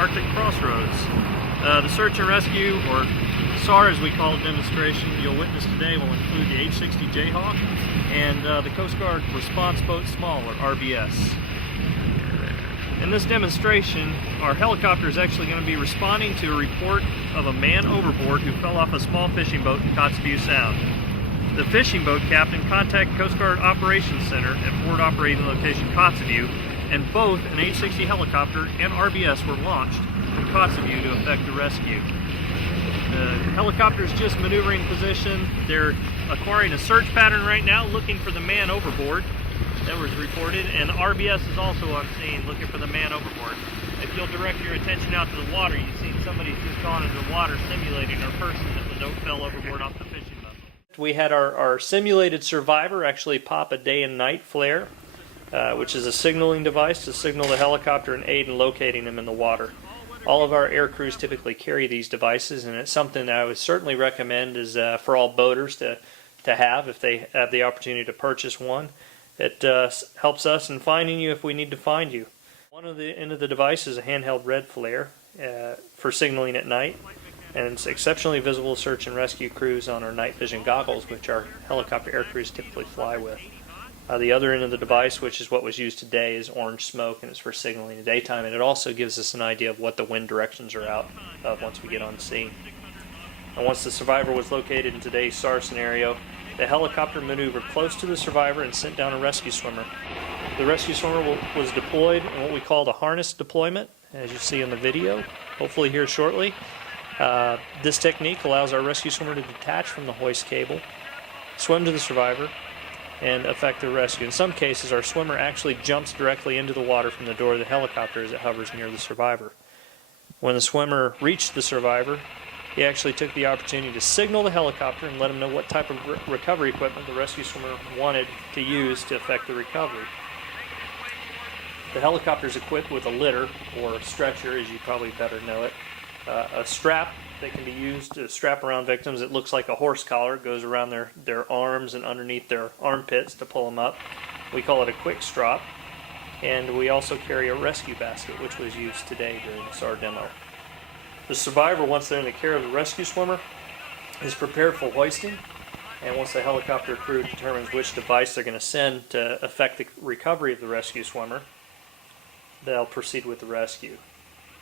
Arctic Crossroads. The search and rescue, or SAR as we call it, demonstration you'll witness today will include the H-60 Jayhawk and the Coast Guard Response Boat Small, or RBS. In this demonstration, our helicopter is actually going to be responding to a report of a man overboard who fell off a small fishing boat in Kotzebue Sound. The fishing boat captain contacted Coast Guard Operations Center at Forward Operating Location Kotzebue, and both an H-60 helicopter and RBS were launched from Kotzebue to effect the rescue. The helicopter is just maneuvering position. They're acquiring a search pattern right now, looking for the man overboard that was reported, and RBS is also on scene looking for the man overboard. If you'll direct your attention out to the water, you've seen somebody just gone into the water simulating a person that fell overboard off the fishing boat. We had our simulated survivor actually pop a day and night flare, which is a signaling device to signal the helicopter and aid in locating them in the water. All of our air crews typically carry these devices, and it's something that I would certainly recommend is for all boaters to have if they have the opportunity to purchase one. It helps us in finding you if we need to find you. One of the end of the device is a handheld red flare for signaling at night, and it's exceptionally visible to search and rescue crews on our night vision goggles, which our helicopter air crews typically fly with. The other end of the device, which is what was used today, is orange smoke, and it's for signaling in the daytime, and it also gives us an idea of what the wind directions are out of once we get on scene. And once the survivor was located in today's SAR scenario, the helicopter maneuvered close to the survivor and sent down a rescue swimmer. The rescue swimmer was deployed in what we call a harness deployment, as you see in the video, hopefully here shortly. This technique allows our rescue swimmer to detach from the hoist cable, swim to the survivor, and effect the rescue. In some cases, our swimmer actually jumps directly into the water from the door of the helicopter as it hovers near the survivor. When the swimmer reached the survivor, he actually took the opportunity to signal the helicopter and let him know what type of recovery equipment the rescue swimmer wanted to use to effect the recovery. The helicopter is equipped with a litter, or a stretcher as you probably better know it, a strap that can be used to strap around victims. It looks like a horse collar. It goes around their arms and underneath their armpits to pull them up. We call it a quick strap. And we also carry a rescue basket, which was used today during the SAR demo. The survivor, once they're in the care of the rescue swimmer, is prepared for hoisting. And once the helicopter crew determines which device they're going to send to effect the recovery of the rescue swimmer, they'll proceed with the rescue.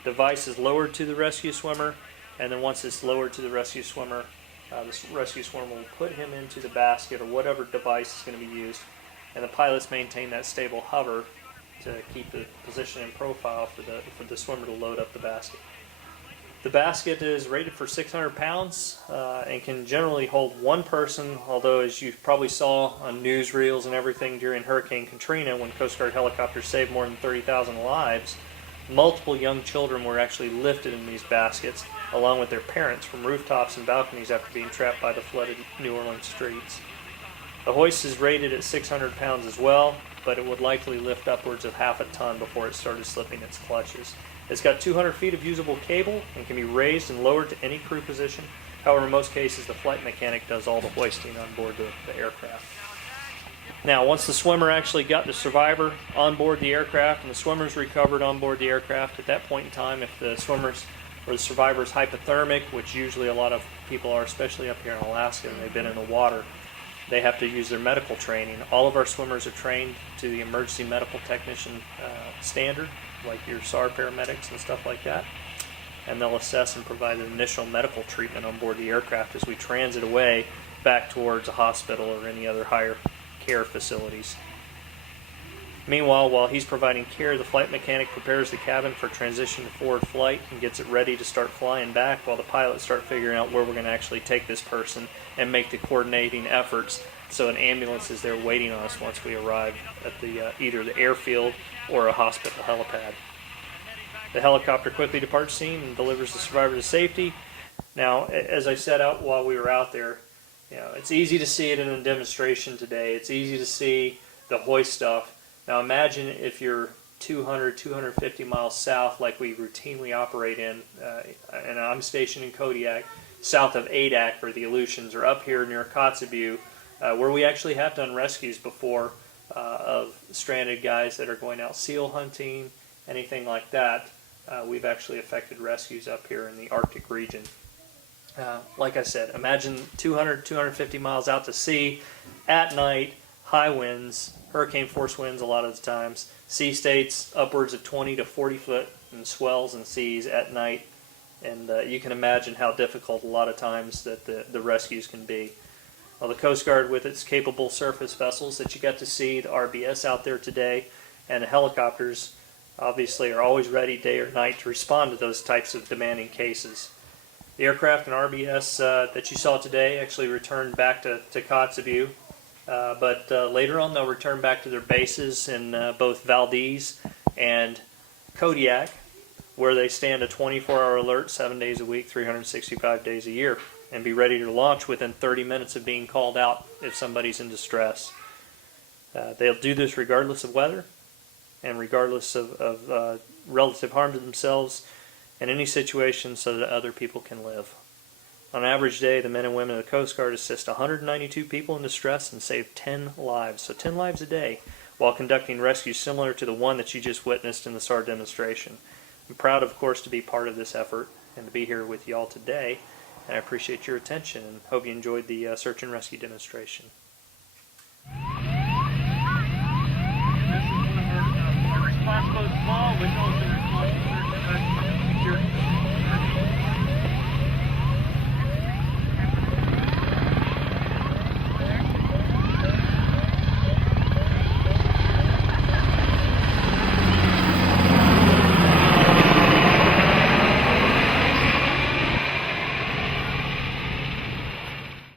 The device is lowered to the rescue swimmer, and then once it's lowered to the rescue swimmer will put him into the basket or whatever device is going to be used, and the pilots maintain that stable hover to keep the position and profile for the swimmer to load up the basket. The basket is rated for 600 pounds and can generally hold one person, although as you probably saw on newsreels and everything during Hurricane Katrina, when Coast Guard helicopters saved more than 30,000 lives, multiple young children were actually lifted in these baskets along with their parents from rooftops and balconies after being trapped by the flooded New Orleans streets. The hoist is rated at 600 pounds as well, but it would likely lift upwards of half a ton before it started slipping its clutches. It's got 200 feet of usable cable and can be raised and lowered to any crew position. However, in most cases, the flight mechanic does all the hoisting on board the aircraft. Now, once the swimmer actually got the survivor on board the aircraft and the swimmer's recovered on board the aircraft, at that point in time, if the swimmer's or the survivor is hypothermic, which usually a lot of people are, especially up here in Alaska, and they've been in the water, they have to use their medical training. All of our swimmers are trained to the emergency medical technician standard, like your SAR paramedics and stuff like that, and they'll assess and provide an initial medical treatment on board the aircraft as we transit away back towards a hospital or any other higher care facilities. Meanwhile, while he's providing care, the flight mechanic prepares the cabin for transition to forward flight and gets it ready to start flying back while the pilots start figuring out where we're going to actually take this person and make the coordinating efforts so an ambulance is there waiting on us once we arrive at the either the airfield or a hospital helipad. The helicopter quickly departs scene and delivers the survivor to safety. Now, as I set out while we were out there, it's easy to see it in a demonstration today. It's easy to see the hoist stuff. Now imagine if you're 200, 250 miles south like we routinely operate in, and I'm stationed in Kodiak, south of Adak for the Aleutians, or up here near Kotzebue, where we actually have done rescues before of stranded guys that are going out seal hunting, anything like that. we've actually effected rescues up here in the Arctic region. Like I said, imagine 200, 250 miles out to sea at night, high winds, hurricane force winds a lot of the times, sea states upwards of 20 to 40 foot in swells and seas at night, and you can imagine how difficult a lot of times that the rescues can be. Well, the Coast Guard, with its capable surface vessels that you got to see, the RBS out there today, and the helicopters, obviously are always ready day or night to respond to those types of demanding cases. The aircraft and RBS that you saw today actually returned back to Kotzebue, but later on they'll return back to their bases in both Valdez and Kodiak, where they stand a 24-hour alert 7 days a week, 365 days a year, and be ready to launch within 30 minutes of being called out if somebody's in distress. They'll do this regardless of weather and regardless of relative harm to themselves in any situation, so that other people can live. On an average day, the men and women of the Coast Guard assist 192 people in distress and save 10 lives, so 10 lives a day, while conducting rescues similar to the one that you just witnessed in the SAR demonstration. I'm proud, of course, to be part of this effort and to be here with you all today, and I appreciate your attention and hope you enjoyed the search and rescue demonstration. This is one of our response boats small, which also